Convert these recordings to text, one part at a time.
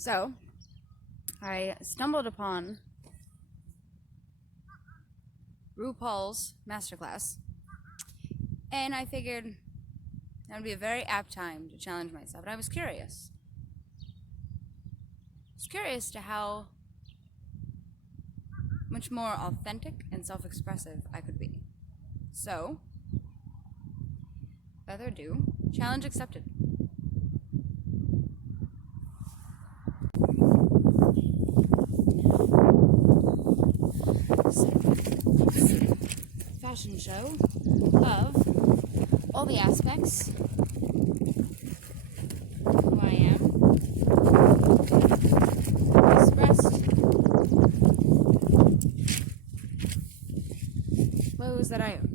So, I stumbled upon RuPaul's Masterclass, and I figured that would be a very apt time to challenge myself. And I was curious. To how much more authentic and self-expressive I could be. So, without further ado, challenge accepted. Fashion show of all the aspects of who I am, expressed, clothes that I own.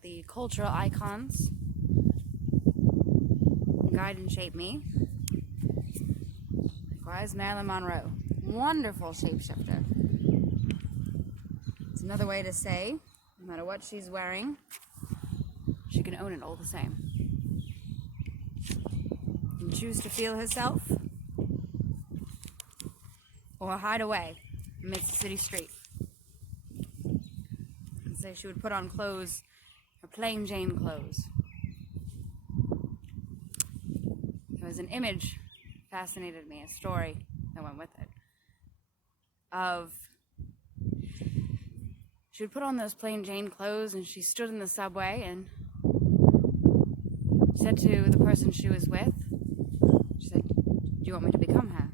The cultural icons guide and shape me. Likewise, Marilyn Monroe, wonderful shapeshifter. It's another way to say, no matter what she's wearing, she can own it all the same. And choose to feel herself or hide away amidst the city street. And so she would put on clothes, her plain Jane clothes. There was an image fascinated me, a story that went with it, of she would put on those plain Jane clothes and she stood in the subway and said to the person she was with, she said, "Do you want me to become her?"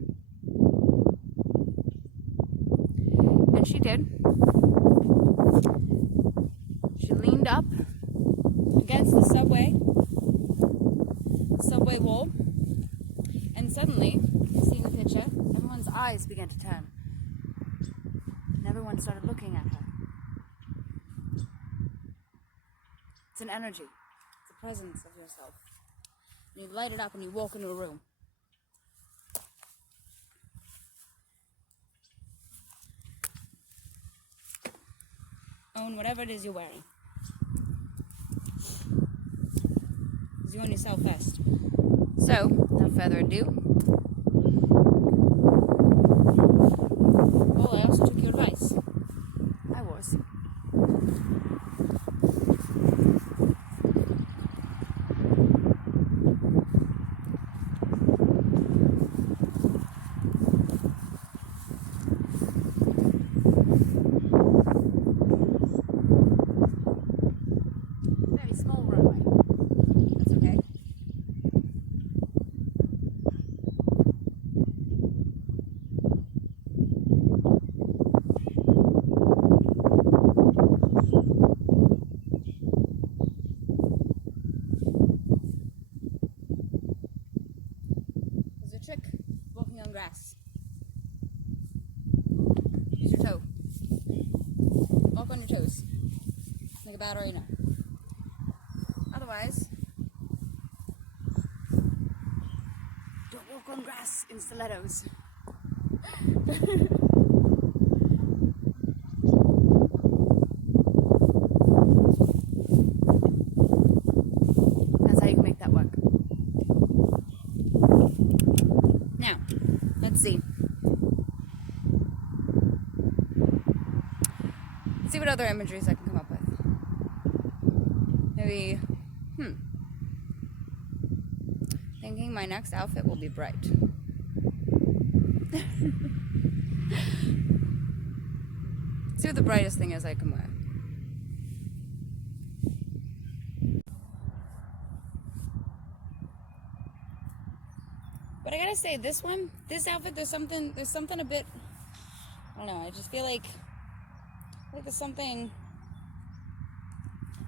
And she did. She leaned up against the subway wall, and suddenly, seeing the picture, everyone's eyes began to turn, and everyone started looking at her. It's an energy, it's a presence of yourself. And you light it up when you walk into a room. Own whatever it is you're wearing. You own yourself first. So, without further ado, well, I also took your advice. I was. Very small runway. That's okay. There's a trick walking on grass. Use your toe. Walk on your toes. Like a ballerina. Otherwise, don't walk on grass in stilettos. That's how you can make that work. Now, let's see. Let's see what other imageries I can come up with. Maybe, thinking my next outfit will be bright. See what the brightest thing is I can wear. But I gotta say, this outfit, there's something a bit, I don't know, I just feel like there's something,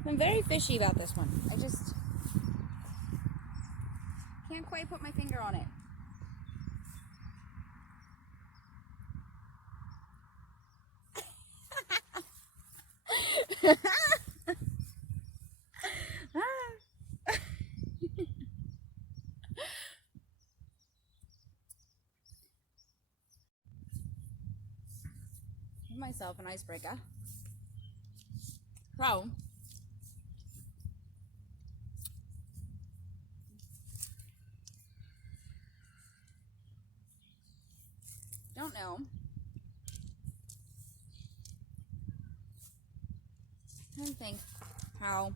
I'm very fishy about this one. I just can't quite put my finger on it. myself an icebreaker. So, don't know. I don't think how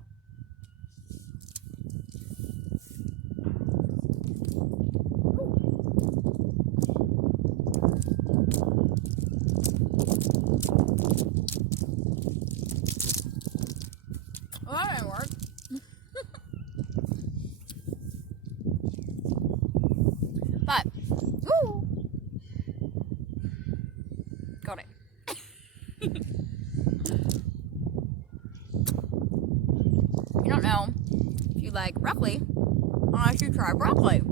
well, that didn't work. But, woo! Got it. You don't know if you like broccoli unless you try broccoli.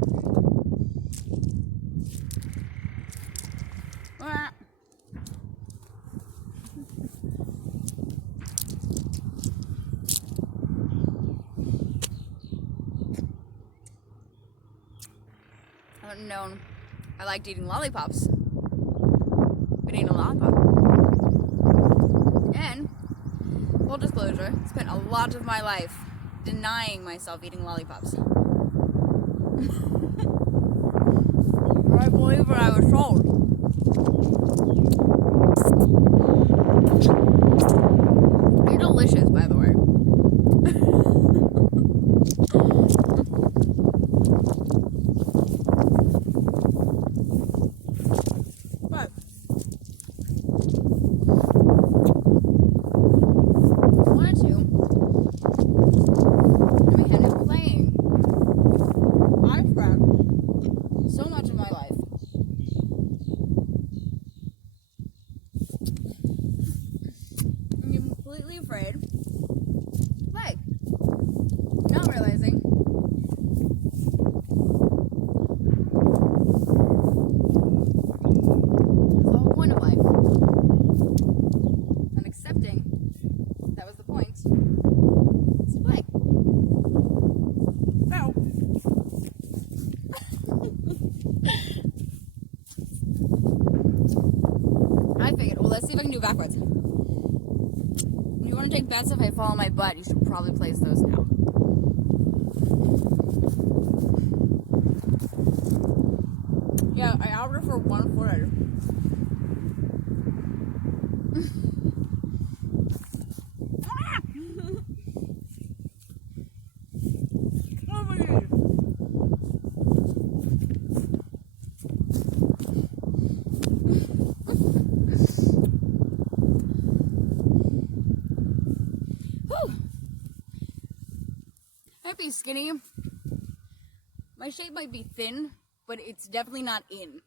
I wouldn't known I liked eating lollipops. But eating a lollipop. And, full disclosure, spent a lot of my life denying myself eating lollipops. I believe what I was told. They're delicious, by the way. But I wanted to. I mean, it's playing. I've spent so much of my life I'm completely afraid to play. Not realizing that's the whole point of life. And accepting that was the point is to play. So I figured, well, let's see if I can do it backwards. When you want to take bets if I fall on my butt, you should probably place those now. Yeah, I ordered for 1 foot. Oh my God. Might be skinny. My shape might be thin, but it's definitely not in.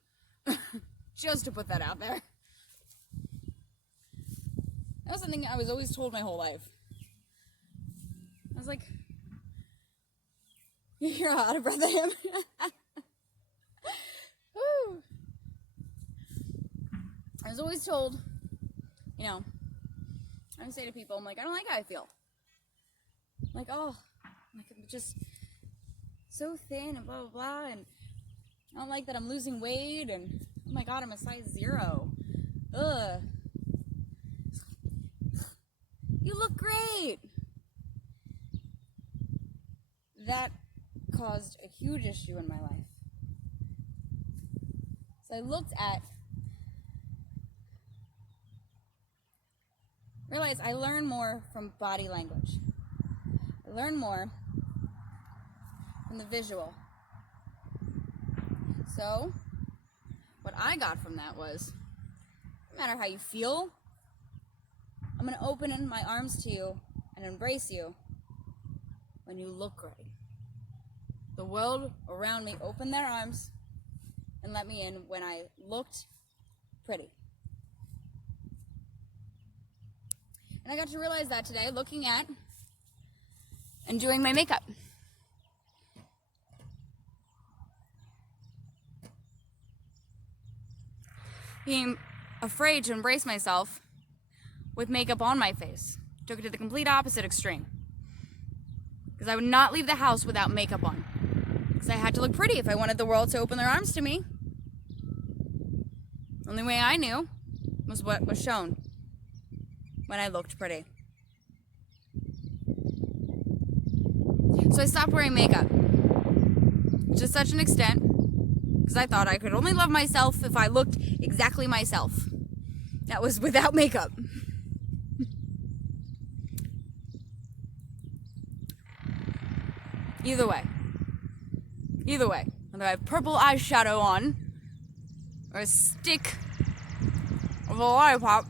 Just to put that out there. That was something I was always told my whole life. I was like, you're out of breath I am. Woo. I was always told, you know, I would say to people, I'm like, I don't like how I feel. Like, oh, like I'm just so thin and blah, blah, blah, and I don't like that I'm losing weight, and oh my God, I'm a size 0. Ugh. You look great. That caused a huge issue in my life. So I looked at, realized I learn more from body language. I learn more from the visual. So, what I got from that was, no matter how you feel, I'm going to open my arms to you and embrace you when you look great. The world around me opened their arms and let me in when I looked pretty. And I got to realize that today, looking at and doing my makeup. Being afraid to embrace myself with makeup on my face. Took it to the complete opposite extreme. Because I would not leave the house without makeup on. Because I had to look pretty if I wanted the world to open their arms to me. Only way I knew was what was shown. when I looked pretty. So I stopped wearing makeup to such an extent because I thought I could only love myself if I looked exactly myself. That was without makeup. Either way, whether I have purple eyeshadow on or a stick of a lollipop,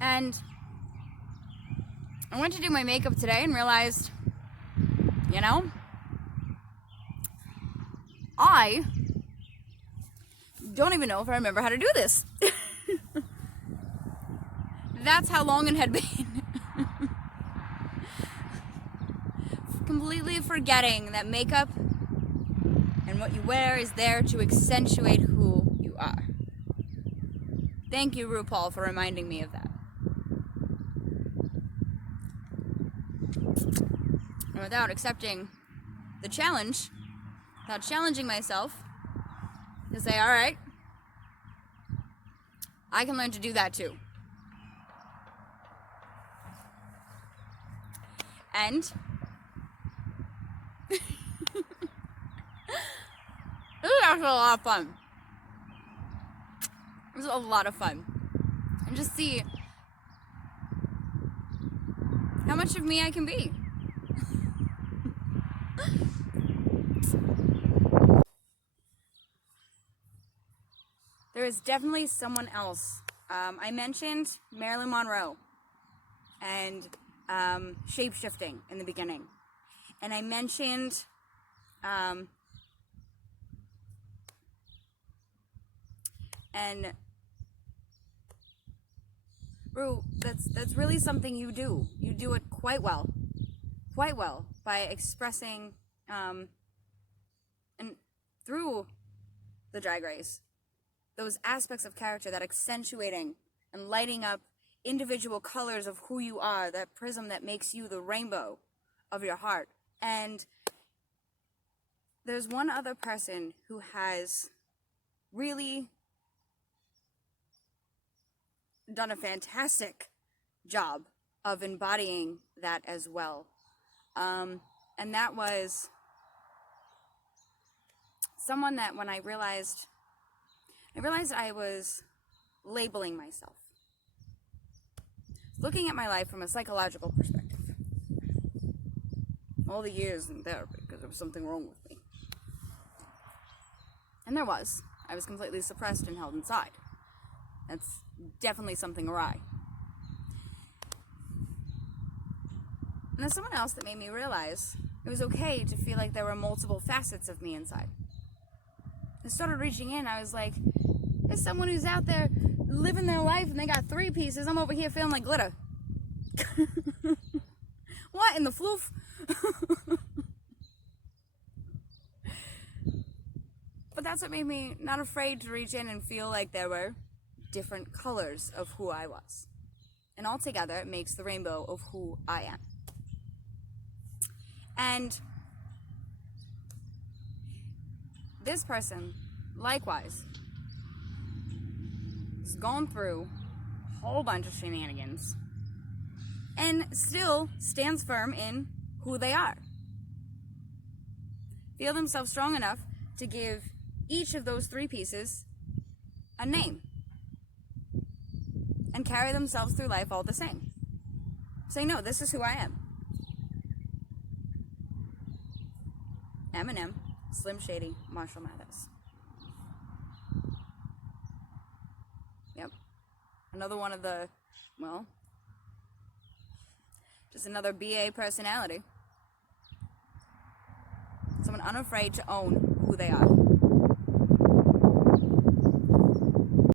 and I went to do my makeup today and realized, I don't even know if I remember how to do this. That's how long it had been. Completely forgetting that makeup and what you wear is there to accentuate who you are. Thank you, RuPaul, for reminding me of that. And without accepting the challenge, without challenging myself to say, all right, I can learn to do that too. And this was actually a lot of fun. It was a lot of fun. And just see how much of me I can be. There is definitely someone else. I mentioned Marilyn Monroe and shape-shifting in the beginning. And I mentioned and Ru, that's really something you do. You do it quite well by expressing and through the Drag Race those aspects of character, that accentuating and lighting up individual colors of who you are, that prism that makes you the rainbow of your heart. And there's one other person who has really done a fantastic job of embodying that as well. And that was someone that when I realized I was labeling myself. Looking at my life from a psychological perspective. All the years in therapy because there was something wrong with me. And there was. I was completely suppressed and held inside. That's definitely something awry. And there's someone else that made me realize it was okay to feel like there were multiple facets of me inside. I started reaching in. I was like, there's someone who's out there living their life and they got 3 pieces. I'm over here feeling like glitter. What in the floof? But that's what made me not afraid to reach in and feel like there were different colors of who I was. And altogether, it makes the rainbow of who I am. And this person, likewise, has gone through a whole bunch of shenanigans and still stands firm in who they are. Feel themselves strong enough to give each of those 3 pieces a name and carry themselves through life all the same. Say, no, this is who I am. Eminem, Slim Shady, Marshall Mathers. Yep. Another one of the, well, just another BA personality. Someone unafraid to own who they are.